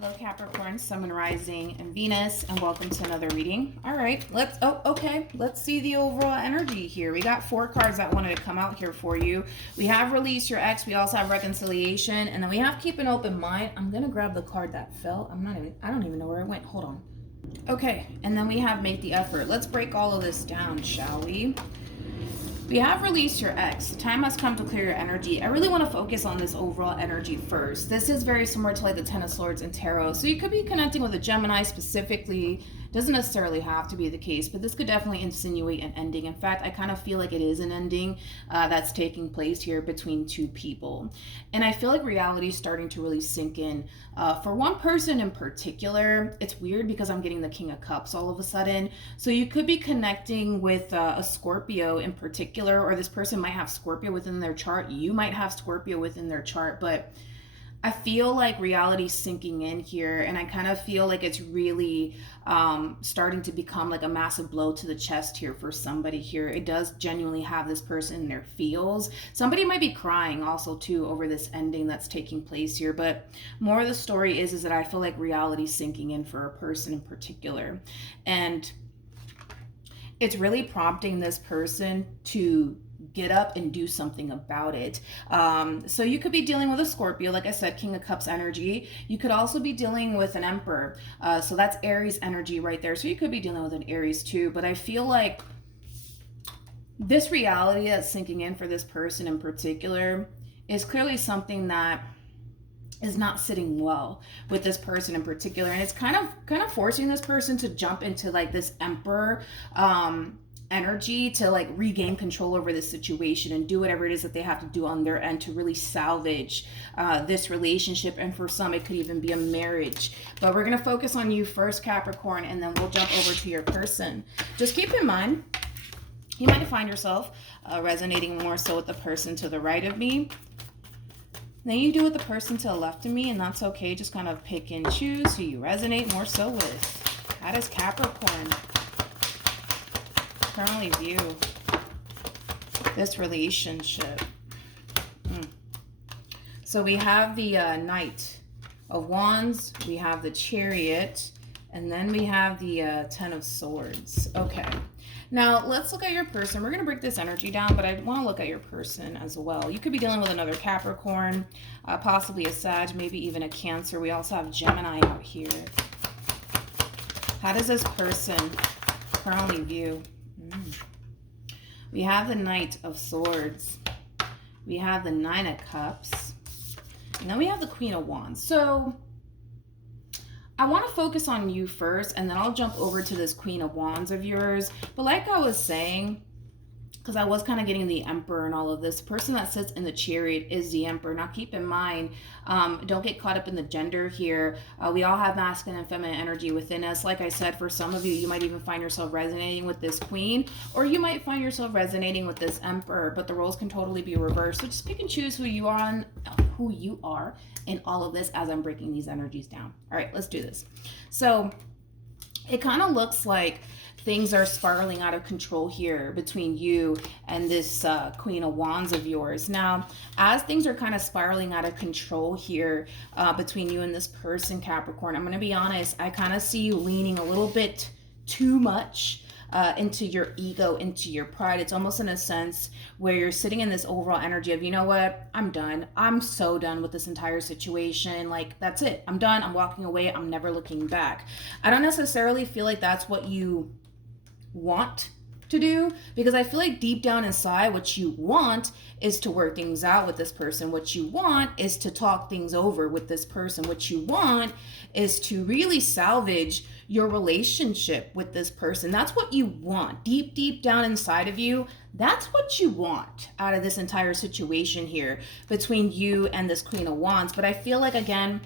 Hello Capricorn, Sun, Moon, Rising, and Venus, and welcome to another reading. All right, let's see the overall energy here. We got 4 cards that wanted to come out here for you. We have Release Your Ex, we also have Reconciliation, and then we have Keep an Open Mind. I'm gonna grab the card that fell. I don't even know where it went. Hold on. Okay, and then we have Make the Effort. Let's break all of this down, shall we? We have Release Your Ex. The time has come to clear your energy. I really want to focus on this overall energy first. This is very similar to like the Ten of Swords and Tarot. So you could be connecting with a Gemini specifically. Doesn't necessarily have to be the case, but this could definitely insinuate an ending. In fact, I kind of feel like it is an ending that's taking place here between 2 people. And I feel like reality is starting to really sink in. For one person in particular, it's weird because I'm getting the King of Cups all of a sudden. So you could be connecting with a Scorpio in particular, or this person might have Scorpio within their chart. You might have Scorpio within their chart, but I feel like reality's sinking in here, and I kind of feel like it's really starting to become like a massive blow to the chest here for somebody here. It does genuinely have this person in their feels. Somebody might be crying also too over this ending that's taking place here, but more of the story is that I feel like reality's sinking in for a person in particular, and it's really prompting this person to get up and do something about it. So you could be dealing with a Scorpio, like I said, King of Cups energy. You could also be dealing with an Emperor. So that's Aries energy right there. So you could be dealing with an Aries too. But I feel like this reality that's sinking in for this person in particular is clearly something that is not sitting well with this person in particular, and it's kind of forcing this person to jump into like this Emperor energy to like regain control over this situation and do whatever it is that they have to do on their end to really salvage this relationship. And for some, it could even be a marriage. But we're going to focus on you first, Capricorn, and then we'll jump over to your person. Just keep in mind, you might find yourself resonating more so with the person to the right of me than you do with the person to the left of me, and that's okay. Just kind of pick and choose who you resonate more so with. How does Capricorn currently view this relationship? So we have the Knight of Wands, we have the Chariot, and then we have the Ten of Swords. Okay. Now, let's look at your person. We're going to break this energy down, but I want to look at your person as well. You could be dealing with another Capricorn, possibly a Sag, maybe even a Cancer. We also have Gemini out here. How does this person currently view? We have the Knight of Swords. We have the Nine of Cups. And then we have the Queen of Wands. So I want to focus on you first, and then I'll jump over to this Queen of Wands of yours. But like I was saying, because I was kind of getting the Emperor and all of this, the person that sits in the Chariot is the Emperor. Now keep in mind, don't get caught up in the gender here. We all have masculine and feminine energy within us. Like I said, for some of you, you might even find yourself resonating with this Queen, or you might find yourself resonating with this Emperor, but the roles can totally be reversed. So just pick and choose who you are in all of this as I'm breaking these energies down. All right, let's do this. So it kind of looks like things are spiraling out of control here between you and this Queen of Wands of yours. Now, as things are kind of spiraling out of control here between you and this person, Capricorn, I'm going to be honest, I kind of see you leaning a little bit too much into your ego, into your pride. It's almost in a sense where you're sitting in this overall energy of, you know what, I'm done. I'm so done with this entire situation. Like, that's it. I'm done. I'm walking away. I'm never looking back. I don't necessarily feel like that's what you want to do, because I feel like deep down inside what you want is to work things out with this person. What you want is to talk things over with this person. What you want is to really salvage your relationship with this person. That's what you want. Deep down inside of you, that's what you want out of this entire situation here between you and this Queen of Wands. But I feel like, again,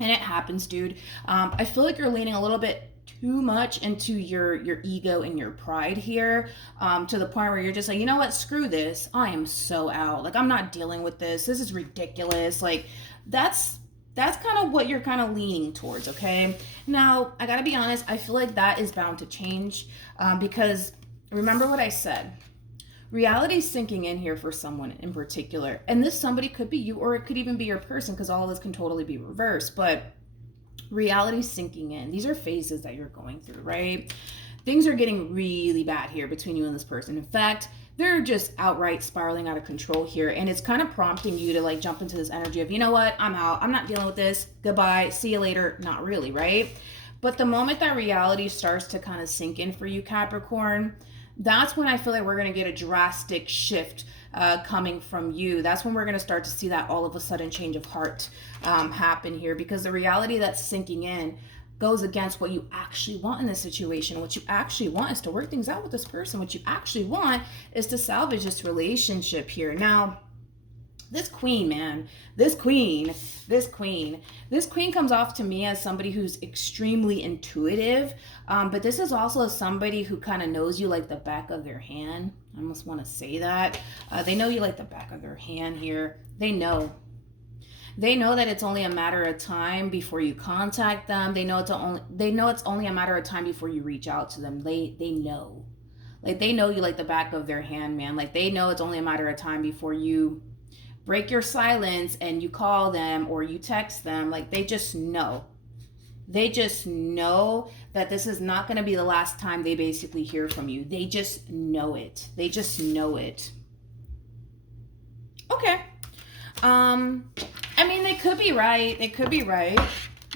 and it happens, dude, I feel like you're leaning a little bit too much into your ego and your pride here, to the point where you're just like, you know what, screw this, I am so out, like I'm not dealing with this is ridiculous. Like that's kind of what you're kind of leaning towards. Okay, now I gotta be honest, I feel like that is bound to change, because remember what I said, reality's sinking in here for someone in particular, and this somebody could be you, or it could even be your person, because all of this can totally be reversed. But Reality sinking in. These are phases that you're going through, right? Things are getting really bad here between you and this person. In fact, they're just outright spiraling out of control here. And it's kind of prompting you to like jump into this energy of, you know what, I'm out. I'm not dealing with this. Goodbye. See you later. Not really, right? But the moment that reality starts to kind of sink in for you, Capricorn, that's when I feel like we're going to get a drastic shift coming from you. That's when we're going to start to see that all of a sudden change of heart happen here, because the reality that's sinking in goes against what you actually want in this situation. What you actually want is to work things out with this person. What you actually want is to salvage this relationship here. Now, this queen, man, this queen comes off to me as somebody who's extremely intuitive, but this is also somebody who kind of knows you like the back of their hand. I almost want to say that. They know you like the back of their hand here. They know that it's only a matter of time before you contact them. They know it's only a matter of time before you reach out to them. They know. Like, they know you like the back of their hand, man. Like, they know it's only a matter of time before you break your silence and you call them or you text them. Like, they just know. They just know that this is not going to be the last time they basically hear from you. They just know it. They just know it. Okay. I mean, they could be right. They could be right.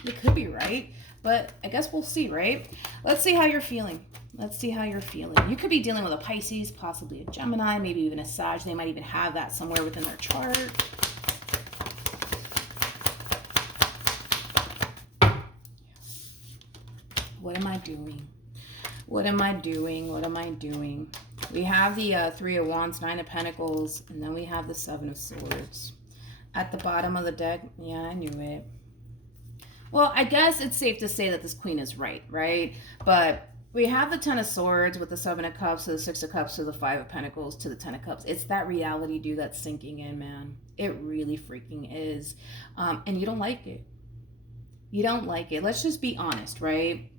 They could be right. But I guess we'll see, right? Let's see how you're feeling. Let's see how you're feeling. You could be dealing with a Pisces, possibly a Gemini, maybe even a Sag. They might even have that somewhere within their chart. What am I doing? What am I doing? What am I doing? We have the Three of Wands, Nine of Pentacles, and then we have the Seven of Swords. At the bottom of the deck, yeah, I knew it. Well, I guess it's safe to say that this queen is right? But we have the Ten of Swords with the Seven of Cups to the Six of Cups to the Five of Pentacles to the Ten of Cups. It's that reality, dude, that's sinking in, man. It really freaking is. And you don't like it. You don't like it. Let's just be honest, right?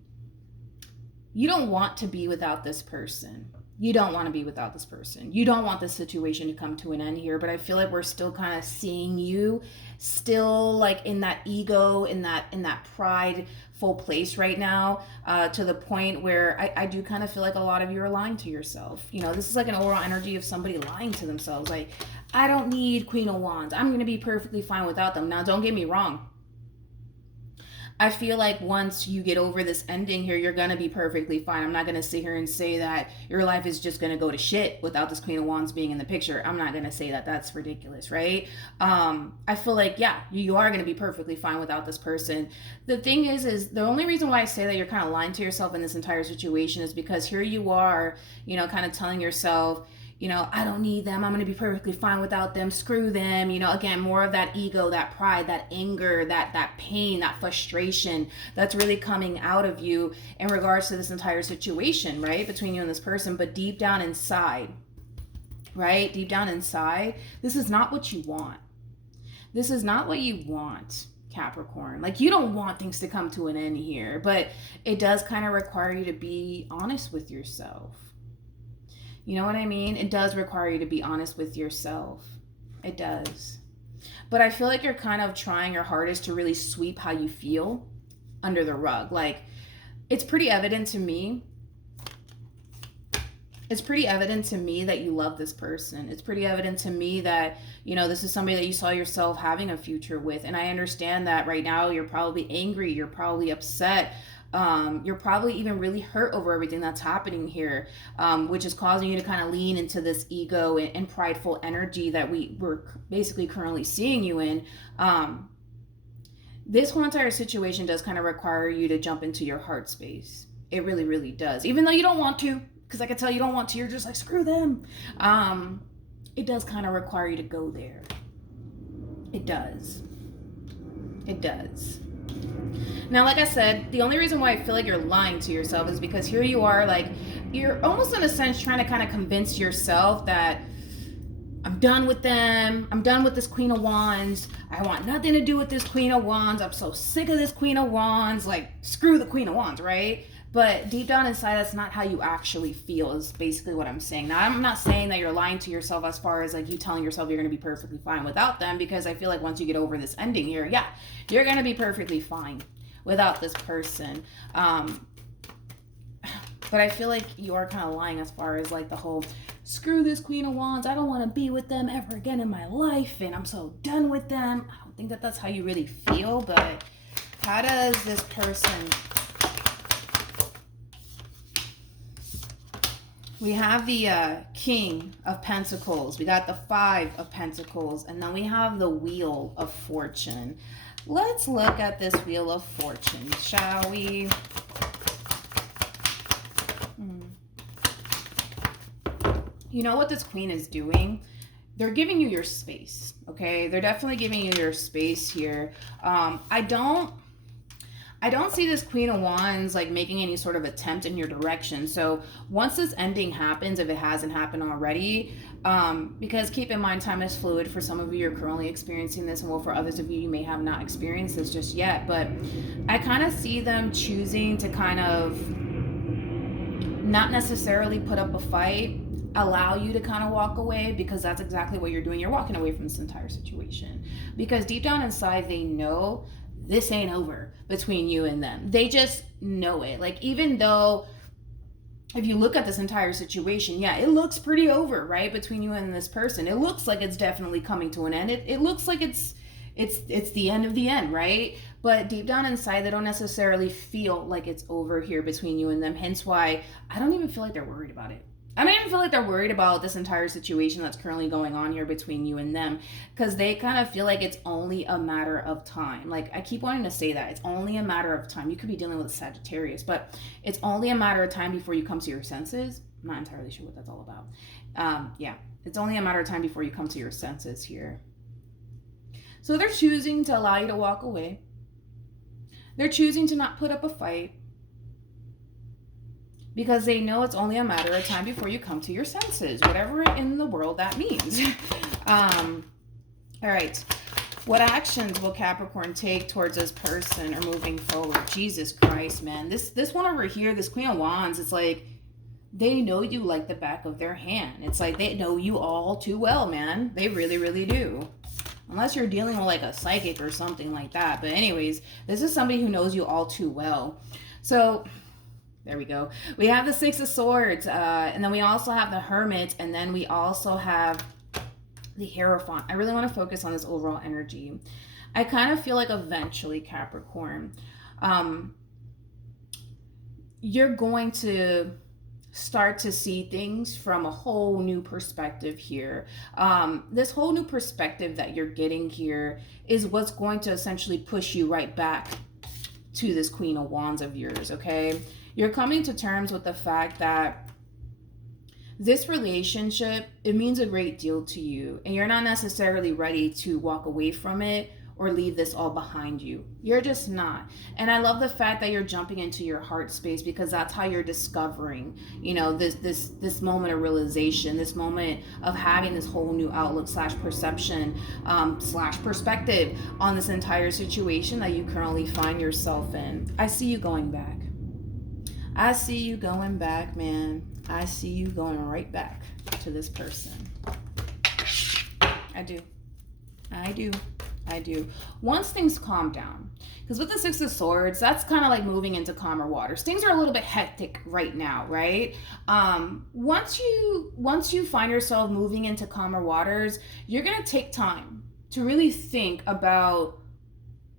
You don't want to be without this person. You don't want to be without this person. You don't want this situation to come to an end here, but I feel like we're still kind of seeing you still like in that ego, in that prideful place right now, to the point where I do kind of feel like a lot of you are lying to yourself. You know, this is like an overall energy of somebody lying to themselves. Like, I don't need Queen of Wands. I'm going to be perfectly fine without them. Now, don't get me wrong. I feel like once you get over this ending here, you're going to be perfectly fine. I'm not going to sit here and say that your life is just going to go to shit without this Queen of Wands being in the picture. I'm not going to say that. That's ridiculous, right? I feel like, yeah, you are going to be perfectly fine without this person. The thing is the only reason why I say that you're kind of lying to yourself in this entire situation is because here you are, you know, kind of telling yourself, you know, I don't need them. I'm going to be perfectly fine without them. Screw them. You know, again, more of that ego, that pride, that anger, that pain, that frustration that's really coming out of you in regards to this entire situation, right? Between you and this person. But deep down inside, right? Deep down inside, this is not what you want. This is not what you want, Capricorn. Like, you don't want things to come to an end here, but it does kind of require you to be honest with yourself. You know what I mean? It does require you to be honest with yourself. It does. But I feel like you're kind of trying your hardest to really sweep how you feel under the rug. Like, it's pretty evident to me. It's pretty evident to me that you love this person. It's pretty evident to me that, you know, this is somebody that you saw yourself having a future with. And I understand that right now you're probably angry. You're probably upset. You're probably even really hurt over everything that's happening here, which is causing you to kind of lean into this ego and prideful energy that we're basically currently seeing you in. This whole entire situation does kind of require you to jump into your heart space. It really, really does. Even though you don't want to, because I can tell you don't want to, you're just like, screw them. It does kind of require you to go there. It does. It does. Now, like I said, the only reason why I feel like you're lying to yourself is because here you are, like, you're almost in a sense trying to kind of convince yourself that I'm done with them. I'm done with this Queen of Wands. I want nothing to do with this Queen of Wands. I'm so sick of this Queen of Wands. Like, screw the Queen of Wands, right? But deep down inside, that's not how you actually feel, is basically what I'm saying. Now, I'm not saying that you're lying to yourself as far as like you telling yourself you're going to be perfectly fine without them, because I feel like once you get over this ending here, yeah, you're going to be perfectly fine without this person. But I feel like you are kind of lying as far as like the whole screw this Queen of Wands, I don't want to be with them ever again in my life, and I'm so done with them. I don't think that that's how you really feel, but how does this person... We have the King of Pentacles. We got the Five of Pentacles. And then we have the Wheel of Fortune. Let's look at this Wheel of Fortune, shall we? You know what this Queen is doing? They're giving you your space, okay? They're definitely giving you your space here. I don't see this Queen of Wands like making any sort of attempt in your direction. So once this ending happens, if it hasn't happened already, because keep in mind, time is fluid. For some of you, you're currently experiencing this, and well, for others of you, you may have not experienced this just yet. But I kind of see them choosing to kind of not necessarily put up a fight, allow you to kind of walk away, because that's exactly what you're doing. You're walking away from this entire situation because deep down inside, they know this ain't over between you and them. They just know it. Like, even though if you look at this entire situation, yeah, it looks pretty over, right? Between you and this person. It looks like it's definitely coming to an end. It looks like it's the end of the end, right? But deep down inside, they don't necessarily feel like it's over here between you and them. Hence why I don't even feel like they're worried about it. I don't even feel like they're worried about this entire situation that's currently going on here between you and them, because they kind of feel like it's only a matter of time. Like, I keep wanting to say that. It's only a matter of time. You could be dealing with a Sagittarius, but it's only a matter of time before you come to your senses. I'm not entirely sure what that's all about. Yeah, it's only a matter of time before you come to your senses here. So they're choosing to allow you to walk away. They're choosing to not put up a fight, because they know it's only a matter of time before you come to your senses, whatever in the world that means. All right. What actions will Capricorn take towards this person or moving forward? Jesus Christ, man. This one over here, this Queen of Wands, it's like they know you like the back of their hand. It's like they know you all too well, man. They really, really do. Unless you're dealing with like a psychic or something like that. But anyways, this is somebody who knows you all too well. So... there we go. We have the Six of Swords, and then we also have the Hermit, and then we also have the Hierophant. I really want to focus on this overall energy. I kind of feel like eventually, Capricorn, you're going to start to see things from a whole new perspective here. This whole new perspective that you're getting here is what's going to essentially push you right back to this Queen of Wands of yours, okay? You're coming to terms with the fact that this relationship, it means a great deal to you, and you're not necessarily ready to walk away from it or leave this all behind you. You're just not. And I love the fact that you're jumping into your heart space, because that's how you're discovering, you know, this moment of realization, this moment of having this whole new outlook slash perception slash perspective on this entire situation that you currently find yourself in. I see you going back. I see you going back, man. I see you going right back to this person. I do. I do. I do. Once things calm down, because with the Six of Swords, that's kind of like moving into calmer waters. Things are a little bit hectic right now, right? Once you find yourself moving into calmer waters, you're going to take time to really think about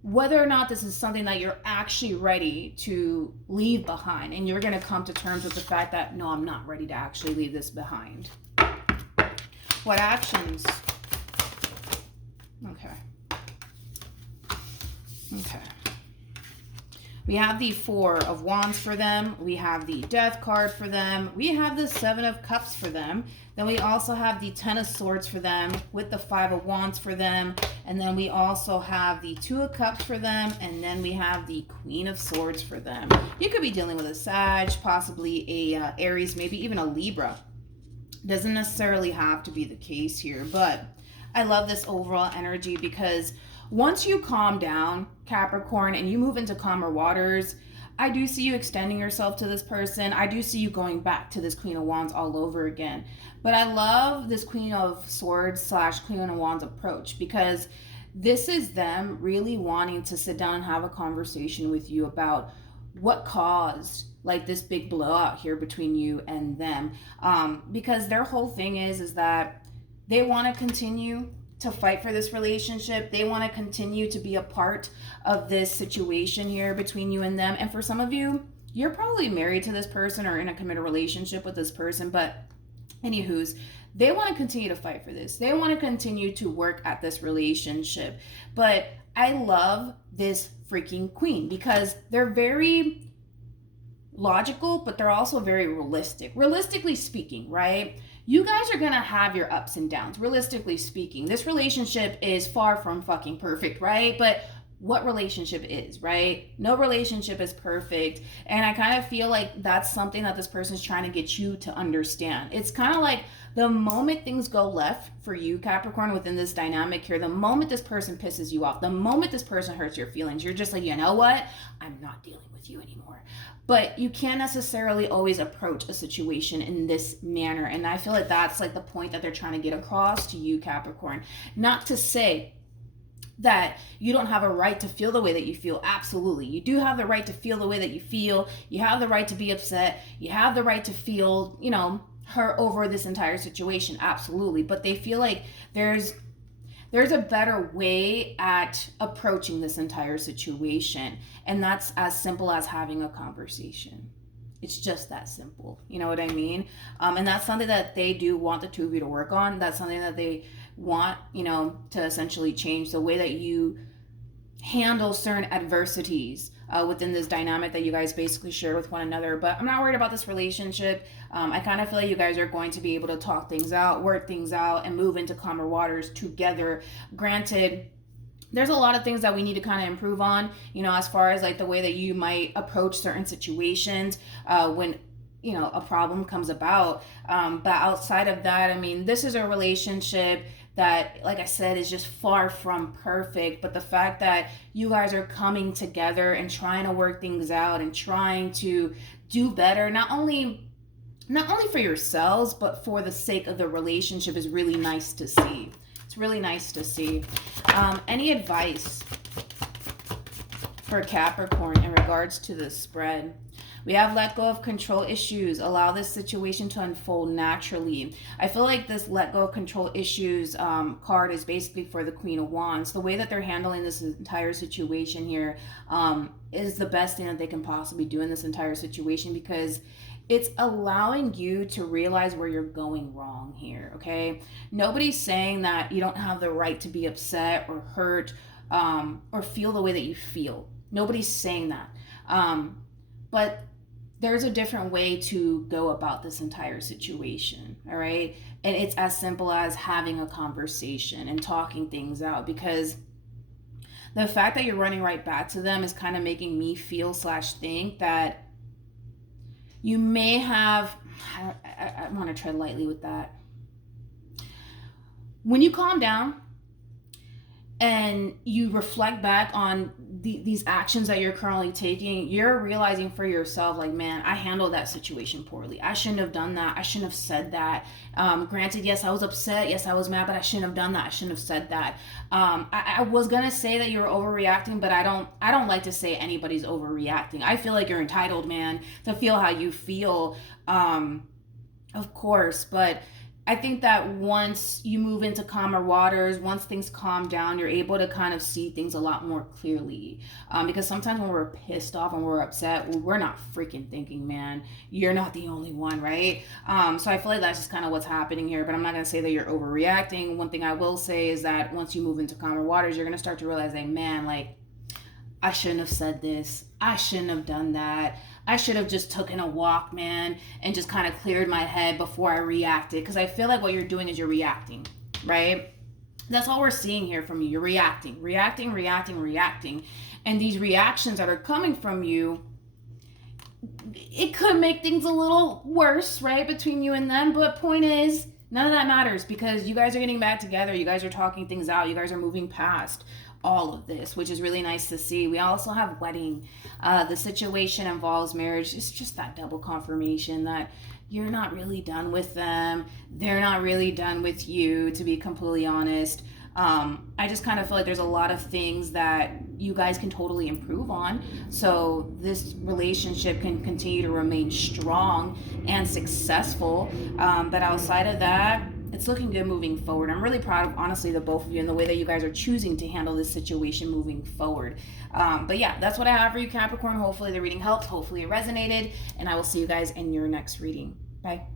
whether or not this is something that you're actually ready to leave behind. And you're going to come to terms with the fact that, no, I'm not ready to actually leave this behind. What actions? Okay. Okay. We have the Four of Wands for them. We have the Death card for them. We have the Seven of Cups for them. Then we also have the Ten of Swords for them with the Five of Wands for them. And then we also have the Two of Cups for them. And then we have the Queen of Swords for them. You could be dealing with a Sag, possibly a Aries, maybe even a Libra. Doesn't necessarily have to be the case here, but I love this overall energy, because once you calm down, Capricorn, and you move into calmer waters, I do see you extending yourself to this person. I do see you going back to this Queen of Wands all over again. But I love this Queen of Swords slash Queen of Wands approach, because this is them really wanting to sit down and have a conversation with you about what caused like this big blowout here between you and them. Because their whole thing is that they want to continue to fight for this relationship. They want to continue to be a part of this situation here between you and them. And for some of you, you're probably married to this person or in a committed relationship with this person, but anywho's, they want to continue to fight for this. They want to continue to work at this relationship. But I love this freaking queen because they're very logical, but they're also very realistic. Realistically speaking, right? You guys are gonna have your ups and downs. Realistically speaking, this relationship is far from fucking perfect, right? But what relationship is, right? No relationship is perfect. And I kind of feel like that's something that this person's trying to get you to understand. It's kind of like the moment things go left for you, Capricorn, within this dynamic here, the moment this person pisses you off, the moment this person hurts your feelings, you're just like, you know what? I'm not dealing with you anymore. But you can't necessarily always approach a situation in this manner. And I feel like that's like the point that they're trying to get across to you, Capricorn. Not to say that you don't have a right to feel the way that you feel. Absolutely. You do have the right to feel the way that you feel. You have the right to be upset. You have the right to feel, hurt over this entire situation. Absolutely. But they feel like there's a better way at approaching this entire situation. And that's as simple as having a conversation. It's just that simple. You know what I mean? And that's something that they do want the two of you to work on. That's something that they want, to essentially change the way that you handle certain adversities within this dynamic that you guys basically share with one another. But I'm not worried about this relationship. I kind of feel like you guys are going to be able to talk things out, work things out, and move into calmer waters together. Granted, there's a lot of things that we need to kind of improve on, as far as like the way that you might approach certain situations when a problem comes about. But outside of that, I mean, this is a relationship that, like I said, is just far from perfect. But the fact that you guys are coming together and trying to work things out and trying to do better, not only for yourselves, but for the sake of the relationship, is really nice to see. It's really nice to see. Any advice for Capricorn in regards to the spread? We have let go of control issues. Allow this situation to unfold naturally. I feel like this let go of control issues card is basically for the Queen of Wands. The way that they're handling this entire situation here is the best thing that they can possibly do in this entire situation, because it's allowing you to realize where you're going wrong here, okay? Nobody's saying that you don't have the right to be upset or hurt or feel the way that you feel. Nobody's saying that. But there's a different way to go about this entire situation, all right? And it's as simple as having a conversation and talking things out, because the fact that you're running right back to them is kind of making me feel / think that you may have, I want to tread lightly with that. When you calm down and you reflect back on these actions that you're currently taking, you're realizing for yourself, like, man, I handled that situation poorly. I shouldn't have done that. I shouldn't have said that. Granted, yes, I was upset. Yes, I was mad, but I shouldn't have done that. I shouldn't have said that. I was gonna say that you were overreacting, but I don't like to say anybody's overreacting. I feel like you're entitled, man, to feel how you feel, of course, but I think that once you move into calmer waters, once things calm down, you're able to kind of see things a lot more clearly. Because sometimes when we're pissed off and we're upset, we're not freaking thinking, man. You're not the only one, right? So I feel like that's just kind of what's happening here. But I'm not going to say that you're overreacting. One thing I will say is that once you move into calmer waters, you're going to start to realize, like, man, like, I shouldn't have said this. I shouldn't have done that. I should have just taken a walk, man, and just kind of cleared my head before I reacted. Because I feel like what you're doing is you're reacting, right? That's all we're seeing here from you. You're reacting. And these reactions that are coming from you, it could make things a little worse, right, between you and them. But point is, none of that matters, because you guys are getting back together. You guys are talking things out. You guys are moving past all of this, which is really nice to see. We also have wedding. The situation involves marriage. It's just that double confirmation that you're not really done with them. They're not really done with you, to be completely honest. I just kind of feel like there's a lot of things that you guys can totally improve on. So this relationship can continue to remain strong and successful. But outside of that, it's looking good moving forward. I'm really proud of, honestly, the both of you and the way that you guys are choosing to handle this situation moving forward. But yeah, that's what I have for you, Capricorn. Hopefully the reading helped. Hopefully it resonated. And I will see you guys in your next reading. Bye.